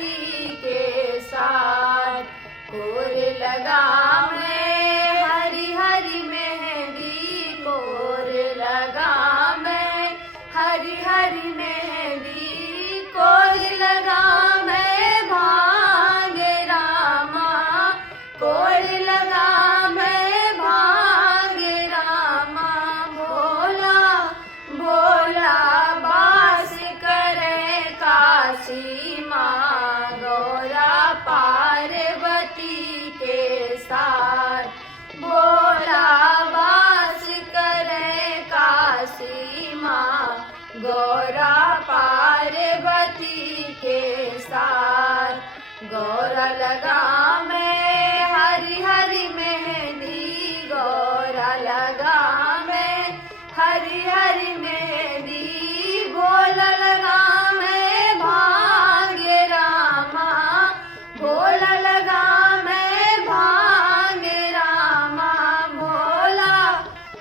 पार्वती के साथ। कोर लगावे हरी हरी मेहंदी, कोर लगावे हरी हरी मेहंदी, कोर लगावे भांगे रामा, कोर लगावे भांगे रामा। भोला भोला बास करे काशी माँ, गौरा पार्वती के साथ। भोला बास करे काशी माँ, गौरा पार्वती के साथ। गौरा लगावे हरी हरी मेहंदी, गौरा लगावे हरी हरी मेहंदी, भोला लगावे भांगे रामा, भोला लगावे भांगे रामा। भोला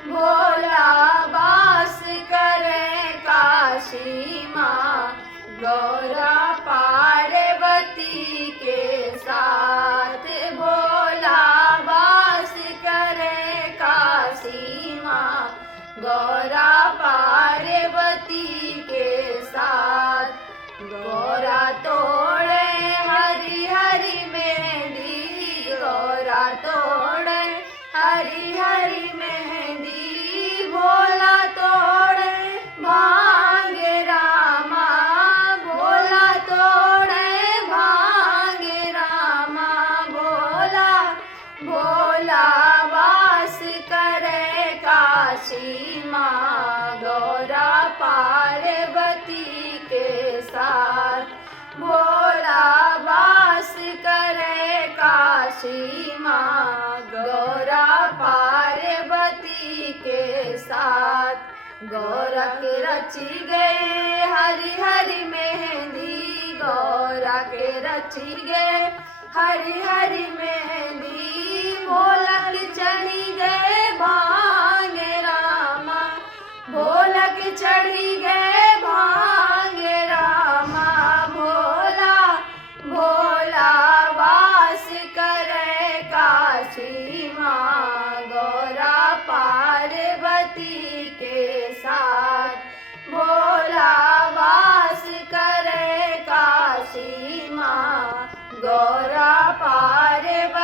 भोला बास करे काशी माँ, गौरा पार्वती के साथ। भोला बास करे काशी माँ, गौरा पार्वती के साथ। गौरा तोड़े हरी हरी मेहंदी, गौरा तोड़े हरी हरी मेहंदी, भोला तोड़े भांगे रामा, भोला तोड़े भांगे रामा। भोला भोला वास करे काशी माँ, गौरा पार्वती के साथ। भोला वास करे काशी माँ, गौरा पार्वती के साथ। गौरा के रची गए हरी हरी मेहंदी, गौरा के रची गए हरी हरी मेहंदी, भोला के चढ़ी गए भांगे रामा, भोला के चढ़ी गए भांगे रामा। भोला भोला वास करे काशी माँ, गौरा पार्वती के साथ। भोला वास करे काशी माँ, गौरा पार्वती